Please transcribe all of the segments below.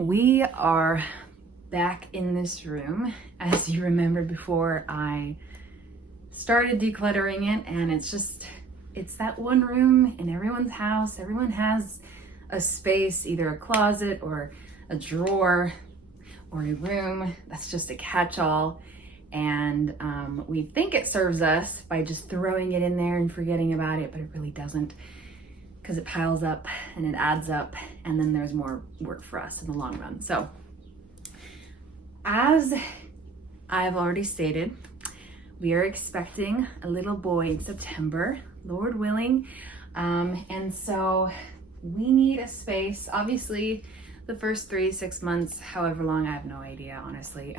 We are back in this room. As you remember before, I started decluttering it, and it's that one room in everyone's house. Everyone has a space, either a closet or a drawer or a room that's just a catch-all. And we think it serves us by just throwing it in there and forgetting about it, but it really doesn't, because it piles up and it adds up, and then there's more work for us in the long run. So as I've already stated, we are expecting a little boy in September, Lord willing. And so we need a space. Obviously, the first 3 to 6 months, however long, I have no idea, honestly.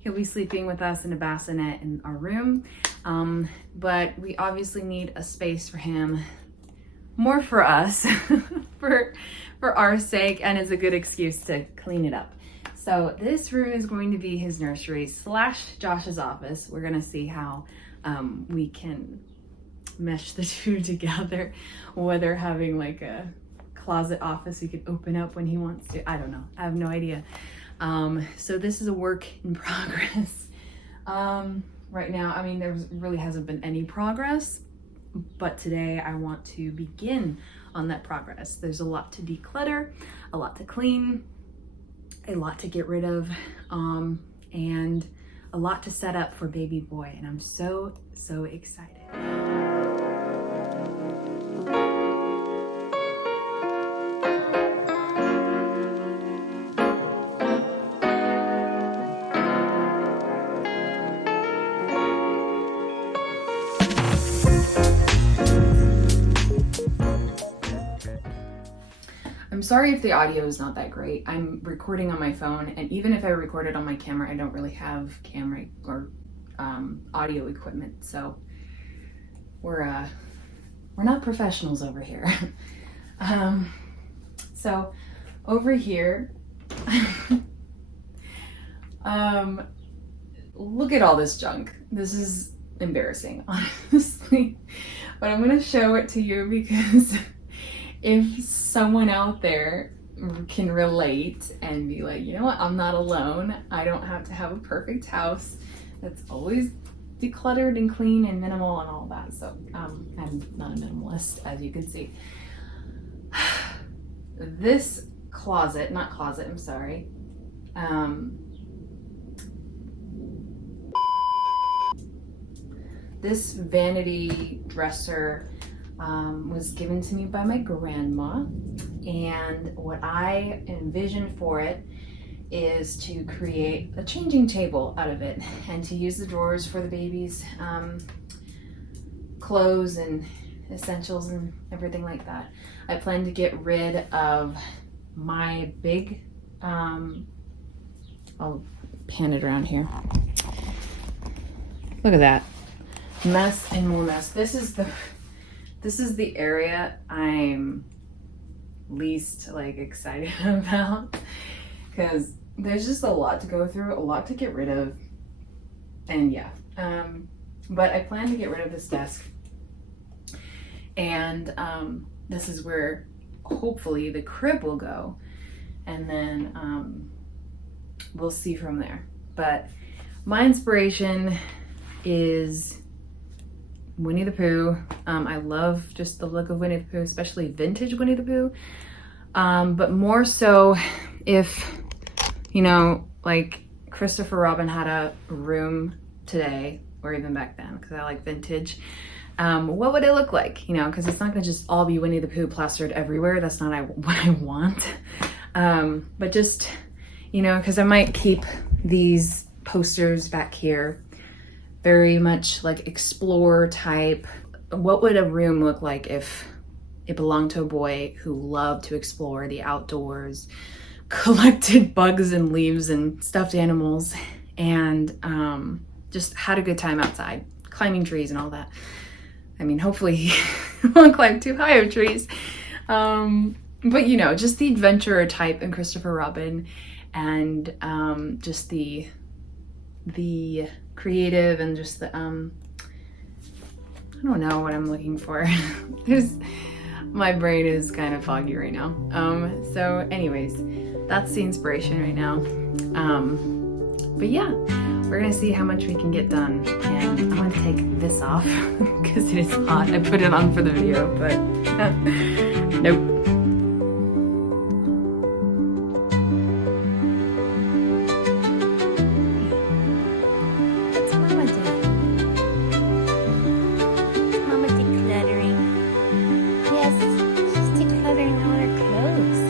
He'll be sleeping with us in a bassinet in our room. But we obviously need a space for him, more for us, for our sake, and is a good excuse to clean it up. So this room is going to be his nursery / Josh's office. We're gonna see how we can mesh the two together, whether having like a closet office he could open up when he wants to. I don't know, I have no idea. So this is a work in progress. Right now, I mean, there really hasn't been any progress, but today I want to begin on that progress. There's a lot to declutter, a lot to clean, a lot to get rid of, and a lot to set up for baby boy, and I'm so excited. I'm sorry if the audio is not that great. I'm recording on my phone, and even if I recorded on my camera, I don't really have camera or audio equipment, so we're not professionals over here. So over here, look at all this junk. This is embarrassing, honestly, but I'm gonna show it to you because if someone out there can relate and be like, you know what, I'm not alone. I don't have to have a perfect house that's always decluttered and clean and minimal and all that. So I'm not a minimalist, as you can see. This closet, not closet, I'm sorry. This vanity dresser was given to me by my grandma, and what I envisioned for it is to create a changing table out of it and to use the drawers for the baby's clothes and essentials and everything like that. I plan to get rid of my big, I'll pan it around here. Look at that. Mess and more mess. This is the area I'm least excited about, because there's just a lot to go through, a lot to get rid of, and yeah. But I plan to get rid of this desk, and this is where hopefully the crib will go, and then we'll see from there. But my inspiration is Winnie the Pooh. I love just the look of Winnie the Pooh, especially vintage Winnie the Pooh. But more so if, like Christopher Robin had a room today, or even back then, because I like vintage, what would it look like? Because it's not gonna just all be Winnie the Pooh plastered everywhere. That's not what I want. But just, because I might keep these posters back here, very much like explorer type. What would a room look like if it belonged to a boy who loved to explore the outdoors, collected bugs and leaves and stuffed animals, and just had a good time outside, climbing trees and all that. I mean, hopefully he won't climb too high of trees. But just the adventurer type in Christopher Robin, and just the creative, and just the I don't know what I'm looking for. My brain is kind of foggy right now. So anyways, that's the inspiration right now. But yeah, we're gonna see how much we can get done. And I'm gonna take this off because it is hot. I put it on for the video, but nope. Mama decluttering. Yes, she's decluttering all her clothes.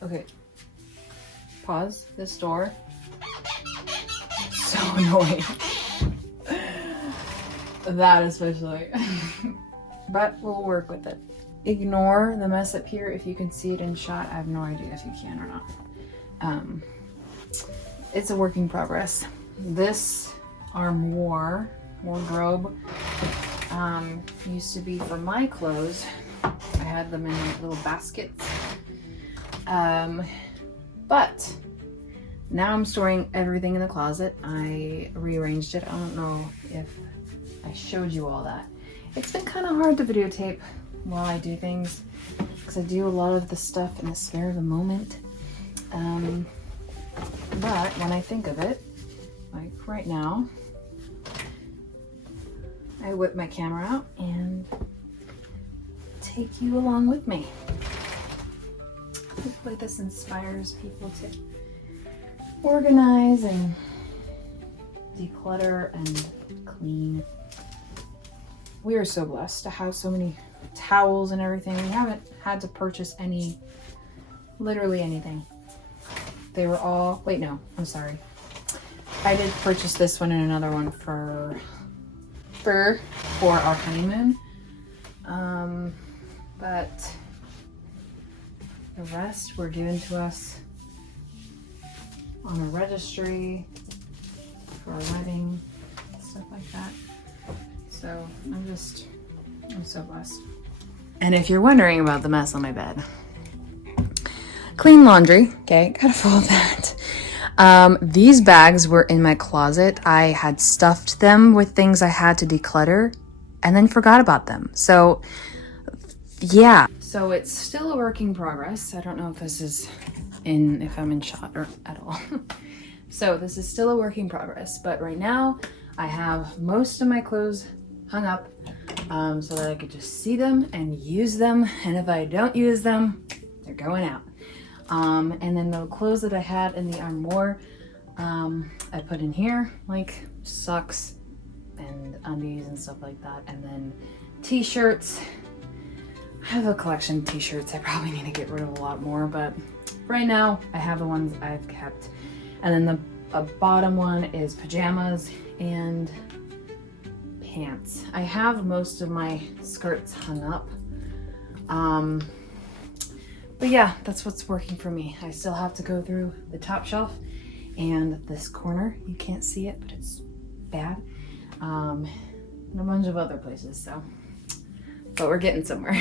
Okay, pause this door. So annoying. That especially. But we'll work with it. Ignore the mess up here if you can see it in shot. I have no idea if you can or not. It's a work in progress. This wardrobe used to be for my clothes. I had them in little baskets. But now I'm storing everything in the closet. I rearranged it. I don't know if I showed you all that. It's been kind of hard to videotape while I do things because I do a lot of the stuff in the spare of the moment. But when I think of it, like right now, I whip my camera out and take you along with me. Hopefully this inspires people to organize and declutter and clean. We are so blessed to have so many towels and everything. We haven't had to purchase literally anything. They were all, wait, no, I'm sorry. I did purchase this one and another one for our honeymoon. But the rest were given to us on a registry for a wedding, stuff like that. So I'm so blessed. And if you're wondering about the mess on my bed, clean laundry, okay, gotta fold that. These bags were in my closet. I had stuffed them with things I had to declutter and then forgot about them. So yeah. So it's still a work in progress. I don't know if this is if I'm in shot or at all. So this is still a work in progress, but right now I have most of my clothes hung up so that I could just see them and use them. And if I don't use them, they're going out. And then the clothes that I had in the armoire, I put in here, like socks and undies and stuff like that. And then t-shirts. I have a collection of t-shirts. I probably need to get rid of a lot more, but right now I have the ones I've kept. And then the bottom one is pajamas and pants. I have most of my skirts hung up. But yeah, that's what's working for me. I still have to go through the top shelf and this corner. You can't see it, but it's bad. And a bunch of other places, so. But we're getting somewhere.